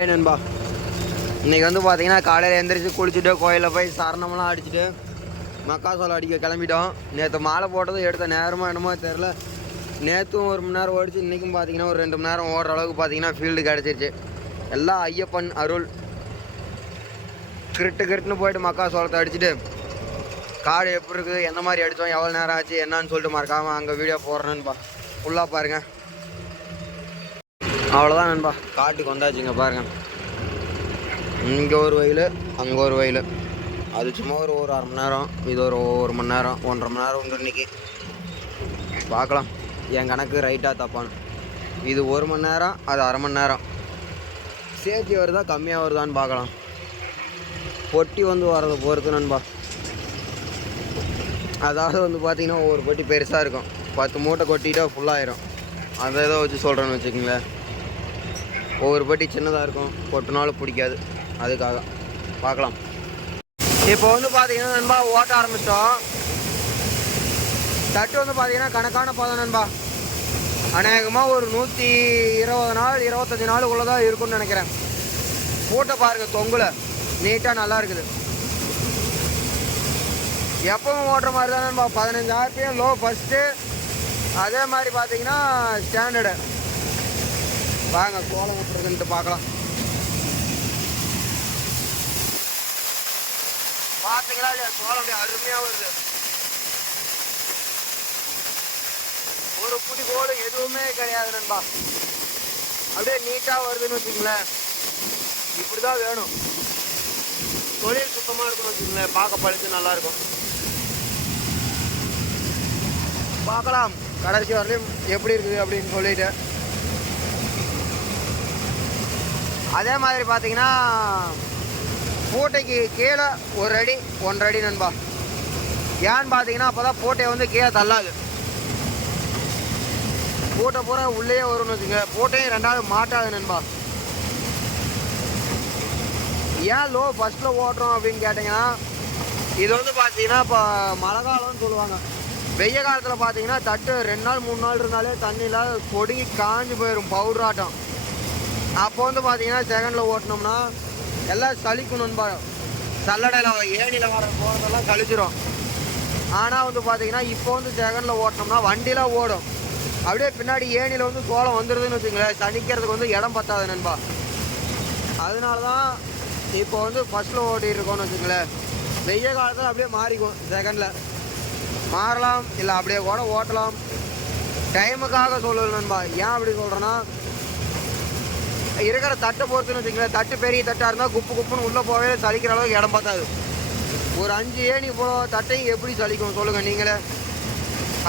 நண்பா இன்றைக்கி வந்து பார்த்தீங்கன்னா காலையில் எந்திரிச்சு குளிச்சுட்டு கோயிலில் போய் சரணமெல்லாம் அடிச்சுட்டு மக்காசோளம் அடிக்க கிளம்பிட்டோம். நேற்று மாலை போட்டதும் எடுத்த நேரமாக என்னமோ தெரில நேற்றும் ஒரு மணி நேரம் ஓடிச்சு இன்றைக்கும் பார்த்தீங்கன்னா ஒரு ரெண்டு மணி நேரம் ஓடுற அளவுக்கு பார்த்தீங்கன்னா ஃபீல்டு கிடச்சிருச்சு. எல்லாம் ஐயப்பன் அருள். கிரிட்டு கிரிட்டுன்னு போயிட்டு மக்காசோளத்தை அடிச்சுட்டு காடு எப்படி இருக்குது எந்த மாதிரி அடித்தோம் எவ்வளோ நேரம் ஆச்சு என்னன்னு சொல்லிட்டு மறக்காமல் அங்கே வீடியோ போடுறேன்னுப்பா ஃபுல்லாக பாருங்கள் அவ்வளோதான் நண்பா. காட்டுக்கு வந்தாச்சுங்க பாருங்க. இங்கே ஒரு வயல் அங்கே ஒரு வயல். அது சும்மா ஒரு ஒரு அரை மணி நேரம் இது ஒரு ஒரு மணி நேரம் ஒன்றரை மணி நேரம் உண்டு இன்னைக்கு. பார்க்கலாம் என் கணக்கு ரைட்டாக தப்பான்னு. இது ஒரு மணி நேரம் அது அரை மணி நேரம். சேர்த்தி வருதா கம்மியாக வருதான்னு பார்க்கலாம் பொட்டி வந்து வரதை பொறுத்து நண்பா. அதாவது வந்து பார்த்திங்கன்னா ஒவ்வொரு பொட்டி பெருசாக இருக்கும். பத்து மூட்டை கொட்டிட்டா ஃபுல்லாயிரும் அதை ஏதோ வச்சு சொல்கிறேன்னு வச்சுக்கோங்களேன். ஒவ்வொரு பட்டி சின்னதாக இருக்கும் கொட்டினாலும் பிடிக்காது. அதுக்காக. பார்க்கலாம். இப்போ வந்து பார்த்தீங்கன்னா நண்பா ஓட்ட ஆரம்பிச்சிட்டோம் தட்டு வந்து பார்த்தீங்கன்னா கணக்கான பதம் நண்பா. அநேகமாக ஒரு நூற்றி இருபது நாள் இருபத்தஞ்சி நாளுக்குள்ளே தான் இருக்கும்னு நினைக்கிறேன். பூட்டை பாருங்கள் தொங்குல. நீட்டாக நல்லா இருக்குது. எப்பவும் ஓட்டுற மாதிரி தான் நண்பா. பதினஞ்சு ஆர்பிஎம் லோ ஃபஸ்ட்டு அதே மாதிரி பார்த்தீங்கன்னா ஸ்டாண்டர்டு வாங்க கோலம் விட்டுருக்குன்ட்டு பார்க்கலாம். பார்த்தீங்களா இல்லையா? கோலம் அப்படியே அருமையாக வருது. ஒரு புடி கோடு எதுவுமே கிடையாது நண்பா. அப்படியே நீட்டாக வருதுன்னு வச்சுங்களேன் இப்படி தான் வேணும். தொழில் சுத்தமாக இருக்குன்னு வச்சுங்களேன் பார்க்க பழிச்சு நல்லா இருக்கும் பார்க்கலாம். கடைசி வரலையும் எப்படி இருக்குது அப்படின்னு சொல்லிட்டு. அதே மாதிரி பார்த்தீங்கன்னா பூட்டைக்கு கீழே ஒரு அடி ஒன்றரை அடி நண்பா. ஏன்னு பார்த்தீங்கன்னா அப்போ தான் பூட்டையை வந்து கீழே தள்ளாது. பூட்டை பூரா உள்ளே வரும்னு வச்சுங்க பூட்டையும் ரெண்டாவது மாட்டாது நண்பா. ஏன் லோ ஃபஸ்ட்டில் ஓட்டுறோம் அப்படின்னு கேட்டிங்கன்னா இது வந்து பார்த்தீங்கன்னா இப்போ மழை காலம்னு சொல்லுவாங்க. வெய்ய காலத்தில் பார்த்தீங்கன்னா தட்டு ரெண்டு நாள் மூணு நாள் இருந்தாலே தண்ணியில் கொடுங்கி காஞ்சி போயிடும் பவுடர் ஆட்டம். அப்போ வந்து பார்த்தீங்கன்னா செகண்டில் ஓட்டினோம்னா எல்லாம் சலிக்கணும்பா சல்லடையில் ஏணியில் வர போகிறதெல்லாம் கழிச்சிரும் ஆனால் வந்து பார்த்தீங்கன்னா இப்போ வந்து செகண்டில் ஓட்டினோம்னா வண்டியெலாம் ஓடும். அப்படியே பின்னாடி ஏணியில் வந்து சோளம் வந்துடுதுன்னு வச்சுங்களேன் சனிக்கிறதுக்கு வந்து இடம் பத்தாது நண்பா. அதனால தான் இப்போ வந்து ஃபஸ்ட்டில் ஓட்டிகிட்டு இருக்கோம்னு வச்சுங்களேன் வெய்ய காலத்தில் அப்படியே மாறிக்கும் செகண்டில் மாறலாம் இல்லை அப்படியே கூட ஓட்டலாம். டைமுக்காக சொல்லணும் நண்பா. ஏன் அப்படி சொல்கிறேன்னா இருக்கிற தட்டை பொறுத்துன்னு வச்சுங்களேன் தட்டு பெரிய தட்டாக இருந்தால் குப்பு குப்புன்னு உள்ளே போகவே சலிக்கிற அளவுக்கு இடம் பார்த்தாது. ஒரு அஞ்சு ஏணி போல தட்டையும் எப்படி சலிக்கும் சொல்லுங்கள் நீங்களே.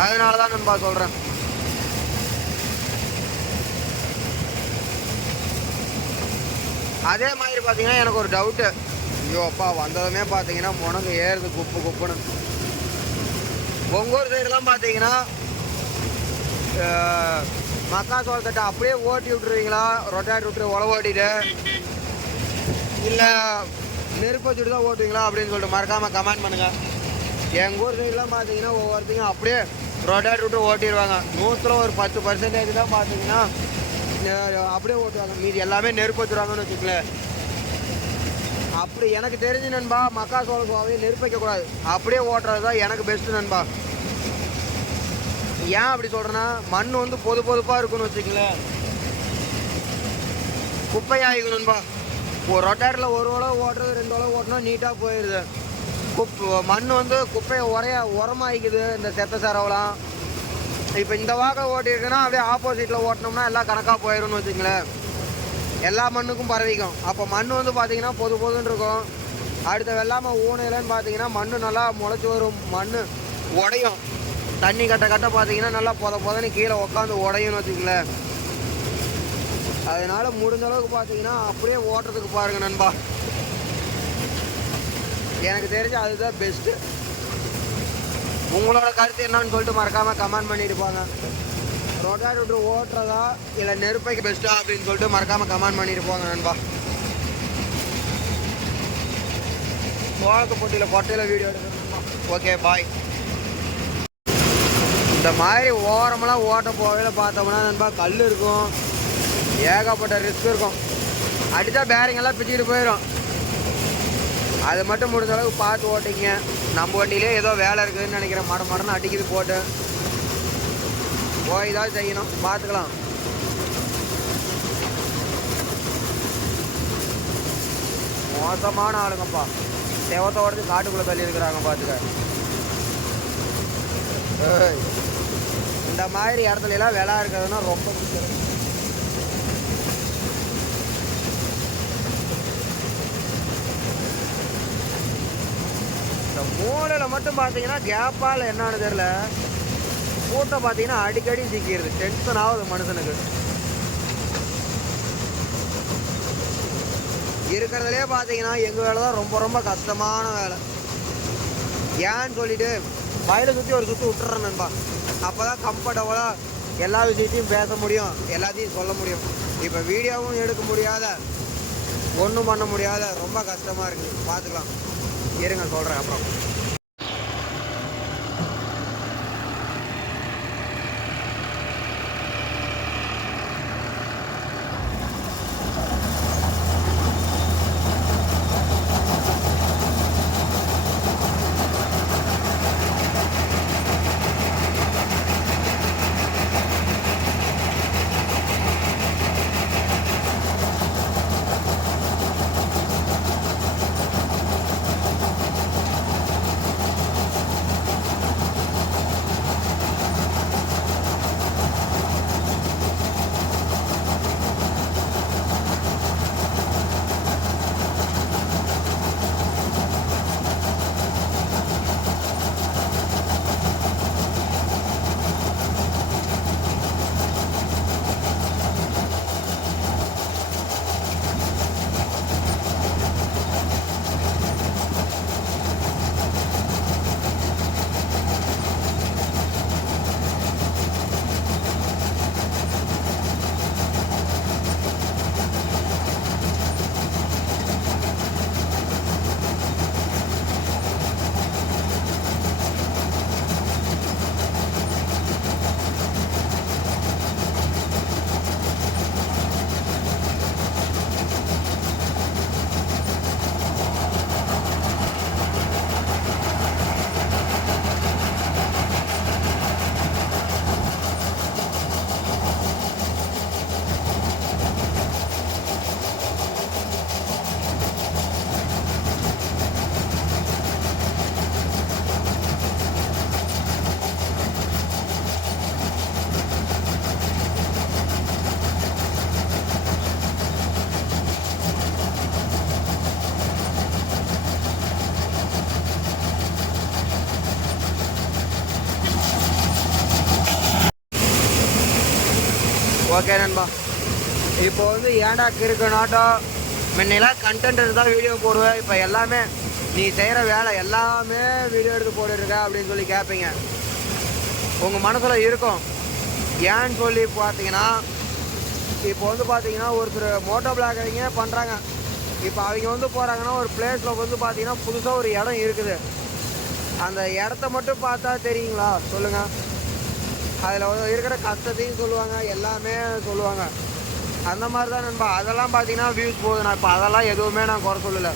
அதனால தான் நண்பா சொல்கிறேன் அதே மாதிரி பார்த்தீங்கன்னா எனக்கு ஒரு டவுட்டு ஐயோ அப்பா வந்ததுமே பார்த்தீங்கன்னா முனங்கு ஏறுது குப்பு குப்புன்னு. உங்கள் ஊர் சைடெலாம் பார்த்தீங்கன்னா அஹ், தட்டை அப்படியே ஓட்டி விட்டுருவீங்களா? ரொட்டாட்டி விட்டு உழவு ஓட்டிட்டு? இல்லை நெருப்பு வச்சுட்டு தான் ஓட்டுவீங்களா அப்படின்னு சொல்லிட்டு மறக்காமல் கமெண்ட் பண்ணுங்கள் எங்கள் ஊர் சைடெலாம் பார்த்தீங்கன்னா ஒவ்வொருத்தையும் அப்படியே ரொட்டாட்டி விட்டு ஓட்டிடுவாங்க. நூற்றில் ஒரு பத்து பர்சன்டேஜ் தான் பார்த்தீங்கன்னா அப்படியே ஓட்டுவாங்க. மீதி எல்லாமே நெருப்பு வச்சுருவாங்கன்னு வச்சுக்கலேன் அப்படி எனக்கு தெரிஞ்சு நண்பா மக்கா சோள சோவையை நெருப்பு வைக்கக்கூடாது. அப்படியே ஓட்டுறது தான் எனக்கு பெஸ்ட்டு நண்பா. ஏன் அப்படி சொல்கிறேன்னா மண் வந்து பொது பொதுப்பாக இருக்குன்னு வச்சுக்கங்களேன். குப்பையாகிக்கணும்பா ஒரு ரொட்டாரில் ஒரு உழவு ஓட்டுறது ரெண்டு உழவு ஓட்டினா நீட்டாக போயிடுது குப் மண் வந்து குப்பையை உரையா உரமாகிக்குது இந்த செத்த சரவெல்லாம். இப்போ இந்த வாக்க ஓட்டியிருக்குன்னா அப்படியே ஆப்போசிட்டில் ஓட்டினோம்னா எல்லாம் கணக்காக போயிடும்னு வச்சுங்களேன் எல்லா மண்ணுக்கும் பரவிக்கும். அப்போ மண் வந்து பார்த்திங்கன்னா பொது பொதுன்னு இருக்கும். அடுத்த வெள்ளாமை ஊனையிலன்னு பார்த்தீங்கன்னா மண் நல்லா முளைச்சி வரும். மண் உடையும். தண்ணி கட்ட கட்ட பார்த்தீங்கன்னா நல்லா பொத பொதன்னு கீழே உட்காந்து உடையும்னு வச்சுங்களேன் அதனால் முடிஞ்ச அளவுக்கு பார்த்தீங்கன்னா அப்படியே ஓட்டுறதுக்கு பாருங்கள் நண்பா. எனக்கு தெரிஞ்சு அதுதான் பெஸ்ட்டு உங்களோட கருத்து என்னன்னு சொல்லிட்டு மறக்காமல் கமெண்ட் பண்ணியிருப்பாங்க ரொட்டாட்டு விட்டு ஓட்டுறதா இல்லை நெருப்பைக்கு பெஸ்ட்டா அப்படின்னு சொல்லிட்டு மறக்காமல் கமெண்ட் பண்ணியிருப்பாங்க நண்பா. சோளத்து போட்டியில் பொட்டையில் வீடியோ எடுக்கணும் ஓகே பாய் இந்த மாதிரி ஓரமெல்லாம் ஓட்ட போகையில் பார்த்தோம்னா நண்பா கல் இருக்கும். ஏகப்பட்ட ரிஸ்க் இருக்கும். அடித்தா பேரிங்கெல்லாம் பிச்சுக்கிட்டு போயிடும் அது மட்டும் முடிஞ்ச அளவுக்கு பார்த்து ஓட்டிங்க. நம்ம வண்டியிலே ஏதோ வேலை இருக்குதுன்னு நினைக்கிறேன் மட மடன்னு அடிக்குது போட்டு. போய் தான் செய்யணும். பார்த்துக்கலாம். மோசமான ஆளுங்கப்பா. செவத்தை உடச்சு காட்டுக்குள்ளே தள்ளி இருக்கிறாங்க பார்த்துக்க. ஏய், இந்த மாதிரி இடத்துல எல்லாம் விலை இருக்கிறதுனா ரொம்ப பிடிக்கும். இந்த மூலையில் மட்டும் பார்த்தீங்கன்னா கேப்பால் என்னன்னு தெரில கூட்டம் பார்த்தீங்கன்னா அடிக்கடி சிக்கிடுது டென்ஷன் ஆகுது மனுஷனுக்கு. இருக்கிறதுலே பார்த்தீங்கன்னா எங்கள் வேலை தான் ரொம்ப ரொம்ப கஷ்டமான வேலை. ஏன்னு சொல்லிட்டு வயலை சுற்றி ஒரு சுற்றி விட்டுறேன் நண்பா. அப்போ தான் கம்ஃபர்டபுளாக எல்லா விஷயத்தையும் பேச முடியும் எல்லாத்தையும் சொல்ல முடியும். இப்போ வீடியோவும் எடுக்க முடியாத ஒன்றும் பண்ண முடியாத ரொம்ப கஷ்டமாக இருக்குது பார்த்துக்கலாம் இருங்க சொல்கிறேன் அப்புறம். ஓகே நண்பா. இப்போ வந்து ஏன்டா கிறுக்கனாட்டம் முன்னெல்லாம் கண்டென்ட் தான் வீடியோ போடுவேன். இப்போ எல்லாமே நீ செய்கிற வேலை எல்லாமே வீடியோ எடுத்து போட்டுருக்க அப்படின்னு சொல்லி கேட்பீங்க உங்கள் மனசில் இருக்கும். ஏன்னு சொல்லி பார்த்தீங்கன்னா இப்போ வந்து பார்த்தீங்கன்னா ஒருத்தர் மோட்டோ பிளாகரிங்க பண்ணுறாங்க இப்போ அவங்க வந்து போகிறாங்கன்னா ஒரு பிளேஸில் வந்து பார்த்தீங்கன்னா புதுசாக ஒரு இடம் இருக்குது. அந்த இடத்த மட்டும் பார்த்தா தெரியுங்களா? சொல்லுங்கள் அதில் வந்து இருக்கிற கஷ்டத்தையும் சொல்லுவாங்க எல்லாமே சொல்லுவாங்க. அந்த மாதிரி தான் நண்பா. அதெல்லாம் பார்த்தீங்கன்னா வியூஸ் போகுது. நான் இப்போ அதெல்லாம் எதுவுமே நான் குறை சொல்லலை.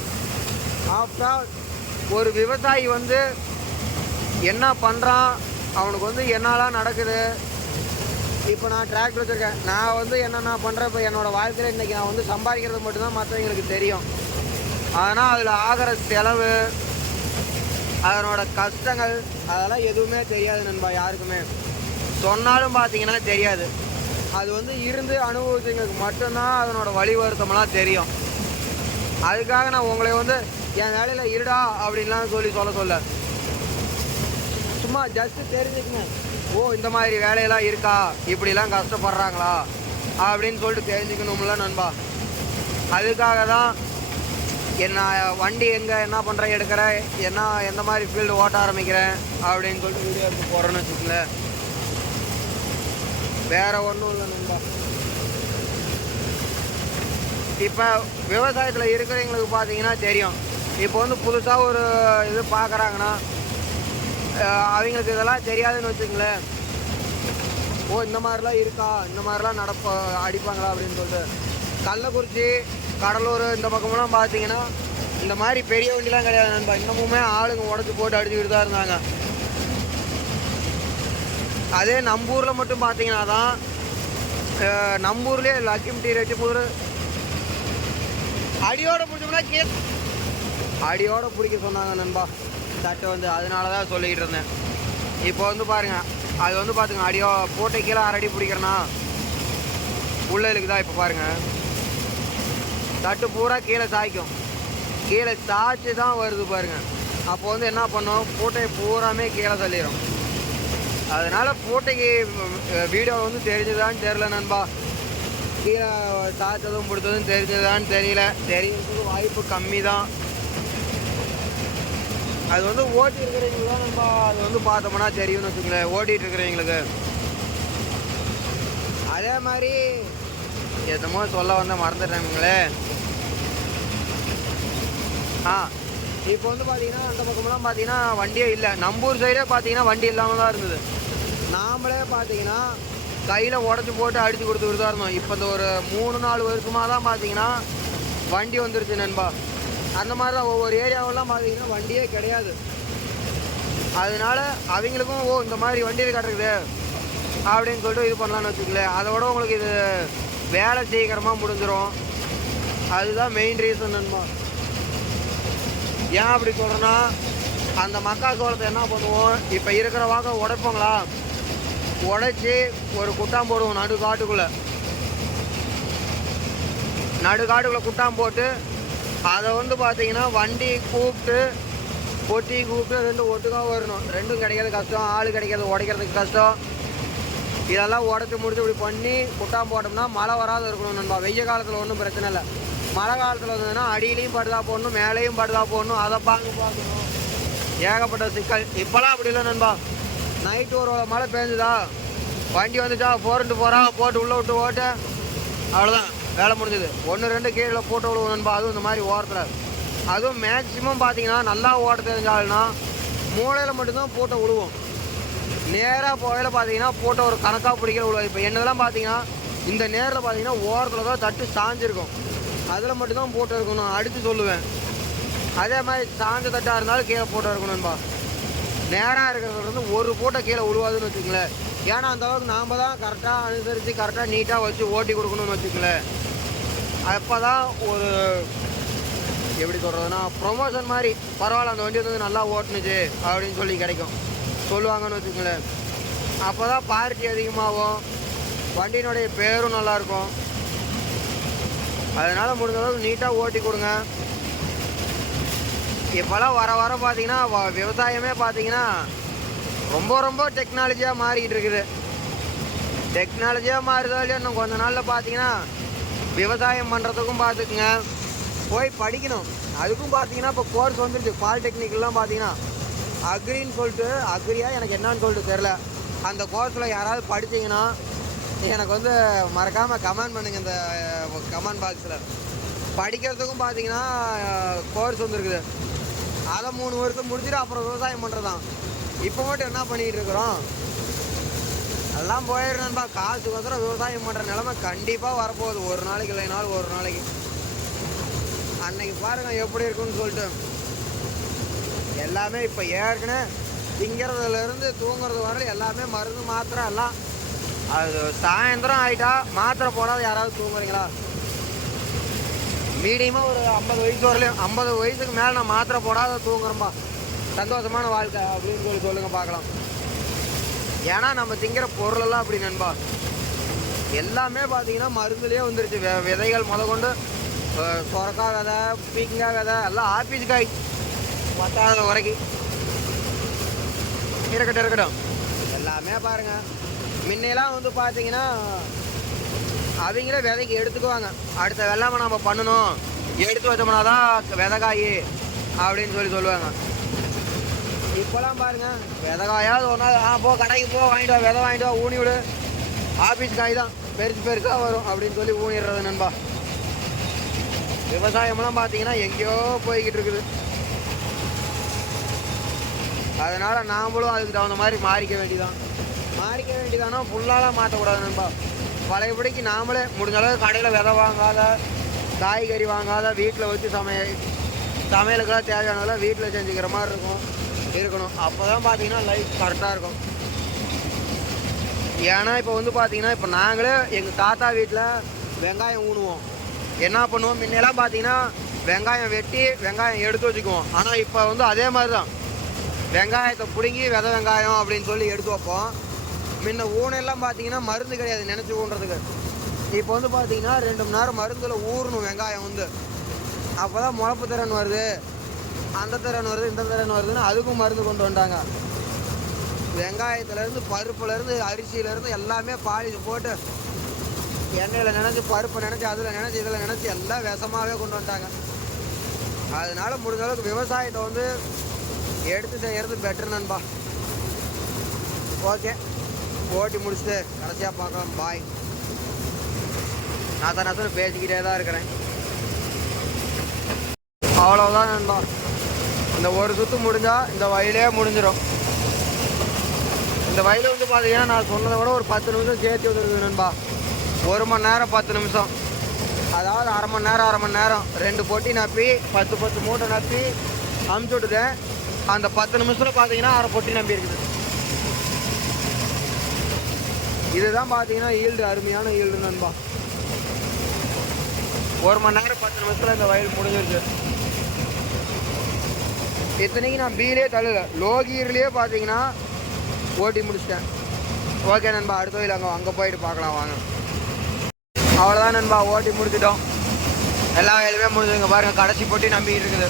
ஆஃப்டர் ஒரு விவசாயி வந்து என்ன பண்ணுறான் அவனுக்கு வந்து என்னெல்லாம் நடக்குது? இப்போ நான் டிராக்டர் வச்சுருக்கேன். நான் வந்து என்னென்ன பண்ணுறேன் இப்போ என்னோடய வாழ்க்கையில் இன்றைக்கி நான் வந்து சம்பாதிக்கிறது மட்டும்தான் மற்றவங்களுக்கு தெரியும். ஆனால் அதில் ஆகிற செலவு அதனோட கஷ்டங்கள் அதெல்லாம் எதுவுமே தெரியாது நண்பா யாருக்குமே. சொன்னாலும் பார்த்தீங்கன்னா தெரியாது. அது வந்து இருந்து அனுபவிச்சவங்களுக்கு மட்டும்தான் அதனோட வழி வருத்தமெல்லாம் தெரியும். அதுக்காக நான் உங்களை வந்து என் வேலையில் இருடா அப்படின்லாம் சொல்லி சொல்ல சொல்ல. சும்மா ஜஸ்ட்டு தெரிஞ்சுக்கங்க. ஓ இந்த மாதிரி வேலையெல்லாம் இருக்கா? இப்படிலாம் கஷ்டப்படுறாங்களா? அப்படின்னு சொல்லிட்டு தெரிஞ்சுக்கணும்ல நண்பா. அதுக்காக தான் என்ன வண்டி எங்கே என்ன பண்ணுறேன் எடுக்கிறேன் என்ன எந்த மாதிரி ஃபீல்டு ஓட்ட ஆரம்பிக்கிறேன் அப்படின்னு சொல்லிட்டு வீடியோ எடுத்து போகிறேன்னு வச்சுக்கோங்களேன். வேற ஒன்றும் இல்லை நண்பா. இப்போ விவசாயத்தில் இருக்கிறவங்களுக்கு பார்த்தீங்கன்னா தெரியும். இப்போ வந்து புதுசாக ஒரு இது பார்க்குறாங்கன்னா அவங்களுக்கு இதெல்லாம் தெரியாதுன்னு வச்சுங்களேன் ஓ இந்த மாதிரிலாம் இருக்கா? இந்த மாதிரிலாம் நடப்ப அடிப்பாங்களா அப்படின்னு சொல்லிட்டு. கள்ளக்குறிச்சி கடலூர் இந்த பக்கம்லாம் பார்த்தீங்கன்னா இந்த மாதிரி பெரிய வண்டிலாம் கிடையாது நண்பா. இன்னமுமே ஆளுங்க உடச்சி போட்டு அடிச்சுக்கிட்டு தான் இருந்தாங்க. அதே நம்ம ஊரில் மட்டும் பார்த்தீங்கன்னா தான் அஹ், நம்ம ஊர்லேயே லக்கிம் டீ ரெட்டி புதூர் அடியோட பிடிச்சோம்னா கே அடியோட பிடிக்க சொன்னாங்க நண்பா. தட்டை வந்து அதனால தான் சொல்லிக்கிட்டு இருந்தேன். இப்போ வந்து பாருங்க அது வந்து பார்த்துங்க அடியோ போட்டை கீழே அரை அடி பிடிக்கிறேன்னா உள்ள தான் இப்போ பாருங்க. தட்டு பூரா கீழே சாய்க்கும். கீழே சாய்ச்சி தான் வருது பாருங்கள் அப்போ வந்து என்ன பண்ணும்? பூட்டை பூராமே கீழே தள்ளிடும் அதனால் போட்டைக்கு வீடியோ வந்து தெரிஞ்சதான்னு தெரில நண்பா. கீழே தாத்ததும் பிடிச்சதும் தெரிஞ்சதான்னு தெரியல. தெரியறதுக்கு வாய்ப்பு கம்மி தான் அது வந்து ஓட்டி இருக்கிறவங்களுக்கு தான் நம்ம அது வந்து பார்த்தோம்னா தெரியும்னு வச்சுக்கோங்களேன். ஓட்டிட்டு இருக்கிறவங்களுக்கு அதே மாதிரி எதுமோ சொல்ல வந்த மறந்துட்டேனுங்களே ஆ இப்போ வந்து பார்த்தீங்கன்னா அந்த பக்கம்லாம் பார்த்தீங்கன்னா வண்டியே இல்லை. நம்பூர் சைடே பார்த்தீங்கன்னா வண்டி இல்லாமல் தான் இருந்தது. பார்த்தீங்கன்னா கையில் உடச்சி போட்டு அடித்து கொடுத்துக்கிட்டு தான் இருந்தோம். இப்போ இந்த ஒரு மூணு நாலு வருஷமாக தான் பார்த்தீங்கன்னா வண்டி வந்துருச்சு நண்பா. அந்த மாதிரி தான் ஒவ்வொரு ஏரியாவெல்லாம் பார்த்தீங்கன்னா வண்டியே கிடையாது. அதனால அவங்களுக்கும் ஓ இந்த மாதிரி வண்டியில் கட்டுறது? அப்படின்னு சொல்லிட்டு இது பண்ணலான்னு வச்சுக்கலேன் அதை விட உங்களுக்கு இது வேலை சீக்கிரமாக முடிஞ்சிடும் அதுதான் மெயின் ரீசன் நண்பா. ஏன் அப்படி சொல்கிறேன்னா அந்த மக்கா சோளத்தை என்ன பண்ணுவோம்? இப்போ இருக்கிற வாக்க உடைப்போங்களா? உழைச்சி ஒரு குட்டாம் போடுவோம் நடு காட்டுக்குள்ளே நடு காட்டுக்குள்ளே குட்டாம் போட்டு அதை வந்து பார்த்தீங்கன்னா வண்டி கூப்பிட்டு பொட்டி கூப்பிட்டு ரெண்டும் ஒட்டுக்காக வரணும். ரெண்டும் கிடைக்கிறது கஷ்டம் ஆள் கிடைக்கிறது உடைக்கிறதுக்கு கஷ்டம். இதெல்லாம் உடச்சி முடிச்சு இப்படி பண்ணி குட்டாம் போட்டோம்னா மழை வராது இருக்கணும் நண்பா. வெய்ய காலத்தில் ஒன்றும் பிரச்சனை இல்லை. மழை காலத்தில் வந்ததுன்னா அடியிலையும் படுதா போடணும் மேலேயும் படுதா போடணும் அதை பார்க்க பார்க்கணும். ஏகப்பட்ட சிக்கல். இப்போலாம் அப்படி இல்லை நண்பா. நைட்டு ஒரு மழை பெஞ்சுதா? வண்டி வந்துச்சா? போரண்டு போகிறா போட்டு உள்ளே விட்டு ஓட்டு. அவ்வளோதான் வேலை முடிஞ்சது. ஒன்று ரெண்டு கீழே போட்டு விடுவோம் நண்பா. அதுவும் இந்த மாதிரி ஓரத்தில். அதுவும் மேக்ஸிமம் பார்த்தீங்கன்னா நல்லா ஓட்ட தெரிஞ்சாலும்னா மூளையில் மட்டும்தான் போட்டை விடுவோம் நேராக போகையில் பார்த்தீங்கன்னா போட்டோ ஒரு கணக்காக பிடிக்கிற விழுவாது. இப்போ என்னதெல்லாம் பார்த்தீங்கன்னா இந்த நேரில் பார்த்தீங்கன்னா ஓரத்தில் தான் தட்டு சாஞ்சிருக்கும். அதில் மட்டும்தான் போட்டு இருக்கணும். அடுத்து அடித்து சொல்லுவேன். அதே மாதிரி சாஞ்ச தட்டாக இருந்தாலும் கீழே போட்டு இருக்கணும்பா நேராக இருக்கிறவங்க வந்து ஒரு போட்டோ கீழே விழுவாதுன்னு வச்சுக்கங்களேன். ஏன்னா அந்த அளவுக்கு நாம் தான் கரெக்டாக அனுசரித்து கரெக்டாக நீட்டாக வச்சு ஓட்டி கொடுக்கணும்னு வச்சுக்கங்களேன். அப்போ தான் ஒரு எப்படி சொல்கிறதுனா ப்ரொமோஷன் மாதிரி பரவாயில்ல அந்த வண்டி வந்து நல்லா ஓட்டுனுச்சு அப்படின்னு சொல்லி கிடைக்கும். சொல்லுவாங்கன்னு வச்சுக்கங்களேன். அப்போ தான் பார்ட்டி அதிகமாகும். வண்டியினுடைய பேரும் நல்லாயிருக்கும் அதனால் முடிஞ்ச அளவுக்கு நீட்டாக ஓட்டி கொடுங்க. இப்போல்லாம் வர வர பார்த்தீங்கன்னா விவசாயமே பார்த்தீங்கன்னா ரொம்ப ரொம்ப டெக்னாலஜியாக மாறிக்கிட்டு இருக்குது. டெக்னாலஜியாக மாறுதோ இல்லையோ இன்னும் கொஞ்ச நாளில் பார்த்தீங்கன்னா விவசாயம் பண்ணுறதுக்கும் பார்த்துக்குங்க. போய் படிக்கணும். அதுக்கும் பார்த்தீங்கன்னா இப்போ கோர்ஸ் வந்துருச்சு. பாலிடெக்னிக்லாம் பார்த்தீங்கன்னா அக்ரின்னு சொல்லிட்டு அக்ரியா எனக்கு என்னன்னு சொல்லிட்டு தெரில அந்த கோர்ஸில் யாராவது படித்தீங்கன்னா எனக்கு வந்து மறக்காமல் கமெண்ட் பண்ணுங்கள் இந்த கமெண்ட் பாக்ஸில் படிக்கிறதுக்கும் பார்த்தீங்கன்னா கோர்ஸ் வந்துருக்குது. அதை மூணு வருஷம் முடிச்சுட்டு அப்புறம் விவசாயம் பண்ணுறதான் இப்போ மட்டும் என்ன பண்ணிகிட்டு இருக்கிறோம்? எல்லாம் போயிடுறேன்பா காசு வந்துடும் விவசாயம் பண்ணுற நிலமை கண்டிப்பாக வரப்போகுது. ஒரு நாளைக்கு இல்லைனாலும் ஒரு நாளைக்கு. அன்னைக்கு பாருங்கள் எப்படி இருக்குன்னு சொல்லிட்டு. எல்லாமே இப்போ ஏற்கனவே திங்கிறதுலேருந்து தூங்குறது வரை எல்லாமே மருந்து மாத்திரை எல்லாம். அது சாயந்தரம் ஆயிட்டா மாத்திரை போடாத யாராவது தூங்குறீங்களா? மீடியமாக ஒரு ஐம்பது வயசு வரலையும். ஐம்பது வயசுக்கு மேலே நான் மாத்திரை போடாத தூங்குறோம்பா சந்தோஷமான வாழ்க்கை அப்படின்னு சொல்லி சொல்லுங்கள் பார்க்கலாம். ஏன்னா நம்ம திங்கிற பொருளெல்லாம் அப்படி நண்பா. எல்லாமே பார்த்தீங்கன்னா மருந்துலேயே வந்துருச்சு. வெ- விதைகள் முத கொண்டு அஹ், சொரக்காய் விதை பீக்கங்காய் விதை எல்லாம் ஆஃபீஸ் காய் பத்தாத வரைக்கும் இருக்கட்டும் இருக்கட்டும். எல்லாமே பாருங்கள் முன்னெல்லாம் வந்து பார்த்தீங்கன்னா அவங்களே விதைக்கு எடுத்துக்குவாங்க. அடுத்த வெள்ளாமை நம்ம பண்ணணும். எடுத்து வச்சோம்னா தான் விதைக்காய் அப்படின்னு சொல்லி சொல்லுவாங்க. இப்போலாம் பாருங்க விதகாயாவது ஒன்றா ஆ போ கடைக்கு போ வாங்கிட்டு வா விதை வாங்கிட்டு வா ஊனி விடு. ஆஃபீஸ் காய் தான் பெருசு பெருசாக வரும் அப்படின்னு சொல்லி ஊனிடுறது நண்பா. விவசாயம்லாம் பார்த்தீங்கன்னா எங்கேயோ போய்கிட்டு இருக்குது. அதனால் நாமளும் அதுக்கு தகுந்த மாதிரி மாறிக்க வேண்டியதான் மாறிக்க வேண்டியதானா ஃபுல்லாலாம் மாற்றக்கூடாது நண்பா. பழையபடிக்கு நாமளே முடிஞ்ச அளவுக்கு கடையில் விதை வாங்காத காய்கறி வாங்காத வீட்டில் வச்சு சமைய சமையலுக்கெல்லாம் தேவையானதெல்லாம் வீட்டில் செஞ்சுக்கிற மாதிரி இருக்கும் இருக்கணும். அப்போ தான் பார்த்தீங்கன்னா லைஃப் கரெக்டாக இருக்கும். ஏன்னா இப்போ வந்து பார்த்தீங்கன்னா இப்போ நாங்களே எங்கள் தாத்தா வீட்டில் வெங்காயம் ஊனுவோம். என்ன பண்ணுவோம்? முன்னெல்லாம் பார்த்தீங்கன்னா வெங்காயம் வெட்டி வெங்காயம் எடுத்து வச்சுக்குவோம். ஆனால் இப்போ வந்து அதே மாதிரி தான் வெங்காயத்தை பிடுங்கி வெதை வெங்காயம் அப்படின்னு சொல்லி எடுத்து வைப்போம். முன்ன ஊனெல்லாம் பார்த்தீங்கன்னா மருந்து கிடையாது நினச்சி ஊன்றதுக்கு. இப்போ வந்து பார்த்தீங்கன்னா ரெண்டு மணி நேரம் மருந்தில் ஊறணும் வெங்காயம் வந்து. அப்போ தான் முளப்பு திறன் வருது. அந்த திறன் வருது இந்த திறன் வருதுன்னு அதுக்கும் மருந்து கொண்டு வந்துட்டாங்க வெங்காயத்துலேருந்து பருப்புலேருந்து அரிசியிலேருந்து எல்லாமே பாலிஷ் போட்டு எண்ணெயில் நினச்சி பருப்பை நினச்சி அதில் நினச்சி இதில் நினச்சி எல்லாம் விஷமாகவே கொண்டு வந்துட்டாங்க. அதனால முடிஞ்ச அளவுக்கு விவசாயத்தை வந்து எடுத்து செய்கிறது பெட்டர் நண்பா. ஓகே ஓட்டி முடிச்சுட்டு கடைசியாக பார்க்கலாம். பாய் நான் தான் நான் பேசிக்கிட்டே தான் இருக்கிறேன். அவ்வளோதான் நண்பா. இந்த ஒரு சுற்று முடிஞ்சால் இந்த வயலே முடிஞ்சிடும் இந்த வயல் வந்து பார்த்தீங்கன்னா நான் சொன்னதை விட ஒரு பத்து நிமிஷம் சேர்த்து வந்துருக்குது நண்பா. ஒரு மணி நேரம் பத்து நிமிஷம். அதாவது அரை மணி நேரம் அரை மணி நேரம். ரெண்டு பொட்டி நப்பி பத்து பத்து மூட்டை நப்பி அமுச்சு விட்டுட்டேன். அந்த பத்து நிமிஷத்தில் பார்த்தீங்கன்னா அரை பொட்டி நம்பி இருக்குது. இதுதான் பார்த்தீங்கன்னா ஈல்டு அருமையான ஈல்டு நண்பா. ஒரு மணி நேரம் பத்து நிமிஷத்தில் இந்த வயல் முடிஞ்சிருச்சு. இத்தனைக்கு நான் பீலே தள்ளல. லோகீர்லேயே பார்த்தீங்கன்னா ஓட்டி முடிச்சிட்டேன். ஓகே நண்பா அடுத்த வயல் அங்கே அங்கே போயிட்டு பார்க்கலாம் வாங்க. அவ்வளோதான் நண்பா ஓட்டி முடிச்சிட்டோம். எல்லா வயலுமே முடிஞ்சதுங்க பாருங்கள் கடைசி பொட்டி நம்பிக்கிட்டு இருக்குது.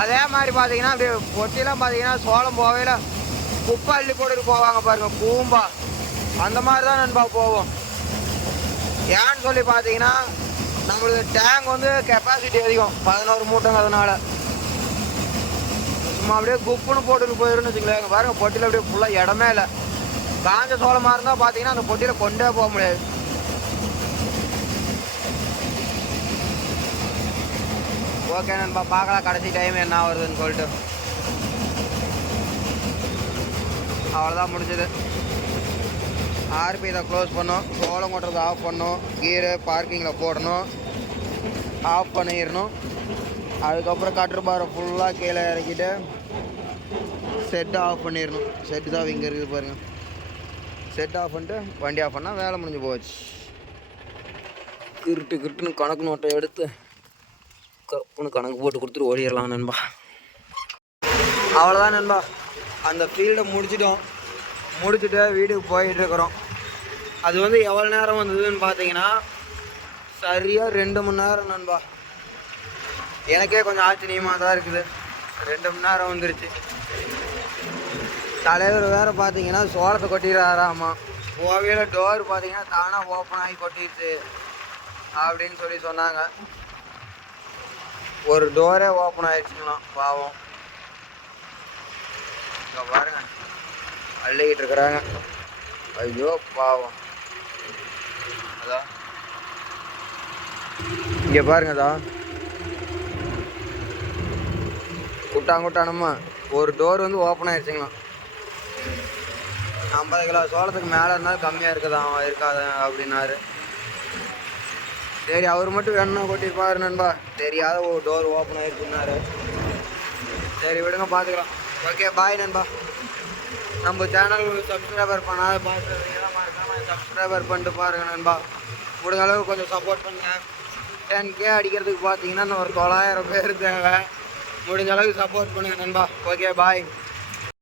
அதே மாதிரி பார்த்தீங்கன்னா அப்படியே பொட்டிலாம் பார்த்தீங்கன்னா சோளம் போவையில் குப்பை அள்ளி போட்டுட்டு போவாங்க பாருங்க பூம்பா. அந்த மாதிரி தான் நண்பா போவோம். ஏன்னு சொல்லி பார்த்தீங்கன்னா நம்மளுக்கு டேங்க் வந்து கெப்பாசிட்டி அதிகம். பதினோரு மூட்டைங்க அதனால. சும்மா அப்படியே குப்புன்னு போட்டுட்டு போயிருன்னு வச்சுங்களேன் பாருங்க பொட்டியில் அப்படியே ஃபுல்லாக இடமே இல்லை. காஞ்ச சோளமாக இருந்தால் பார்த்தீங்கன்னா அந்த பொட்டியில் கொண்டே போக முடியாது. ஓகே நண்பா பார்க்கலாம். கடைசி டைம் என்ன வருதுன்னு சொல்லிட்டு. அவ்வளோதான் முடிஞ்சது. ஆர்பி இதை க்ளோஸ் பண்ணோம். சோளம் கொட்டுறது ஆஃப் பண்ணோம். கீரு பார்க்கிங்கில் போடணும். ஆஃப் பண்ணிடணும். அதுக்கப்புறம் கட்டர் பாரை ஃபுல்லாக கீழே இறக்கிட்டு செட் ஆஃப் பண்ணிடணும். செட்டு தான் இங்கே இருக்குது பாருங்கள் செட் ஆஃப் பண்ணிட்டு வண்டி ஆஃப் பண்ணால் வேலை முடிஞ்சு போச்சு. கிருட்டு கிருட்டுன்னு கணக்கு நோட்டை எடுத்து கப்புன்னு கணக்கு போட்டு கொடுத்துட்டு ஓடிடலாம் நண்பா. அவ்வளோதான் நண்பா. அந்த ஃபீல்டை முடிச்சிட்டோம். முடிச்சுட்டு வீட்டுக்கு போயிட்டுருக்குறோம் அது வந்து எவ்வளோ நேரம் வந்ததுன்னு பார்த்தீங்கன்னா சரியாக ரெண்டு மணி நேரம் நண்பா. எனக்கே கொஞ்சம் ஆச்சரியமாக தான் இருக்குது. ரெண்டு மணி நேரம் வந்துருச்சு. தலைவர் வேறு பார்த்தீங்கன்னா சோளத்தை கொட்டிடுறாராமா. கோவையில் டோர் பார்த்தீங்கன்னா தானாக ஓப்பன் ஆகி கொட்டிடுச்சு. அப்படின்னு சொல்லி சொன்னாங்க. ஒரு டோரே ஓப்பன் ஆயிடுச்சுங்களாம் பாவம். இங்கே பாருங்க. அள்ளிக்கிட்டு இருக்கிறாங்க. ஐயோ பாவம். அதா. இங்கே பாருங்க அதான் குட்டாங்குட்டானமா ஒரு டோர் வந்து ஓப்பன் ஆயிடுச்சுங்களாம் ஐம்பது கிலோ சோளத்துக்கு மேலே இருந்தாலும் கம்மியாக இருக்குதான் இருக்காத? அப்படின்னாரு. சரி அவர் மட்டும் வேணும்னா கொட்டிருப்பாரு நண்பா. தெரியாத ஒரு டோர் ஓப்பன் ஆயிருக்குன்னாரு சரி விடுங்க பார்த்துக்கலாம் ஓகே பாய் நண்பா. நம்ம சேனல் சப்ஸ்கிரைபர் பண்ணாத பார்த்துருந்தீங்கன்னா மறக்காம சப்ஸ்கிரைபர் பண்ணிட்டு பாருங்க நண்பா. முடிஞ்ச அளவுக்கு கொஞ்சம் சப்போர்ட் பண்ணுங்க. டென் கே அடிக்கிறதுக்கு பார்த்தீங்கன்னா இன்னும் ஒரு தொள்ளாயிரம் பேர் தேவை. முடிஞ்ச அளவுக்கு சப்போர்ட் பண்ணுங்க நண்பா. Okay bye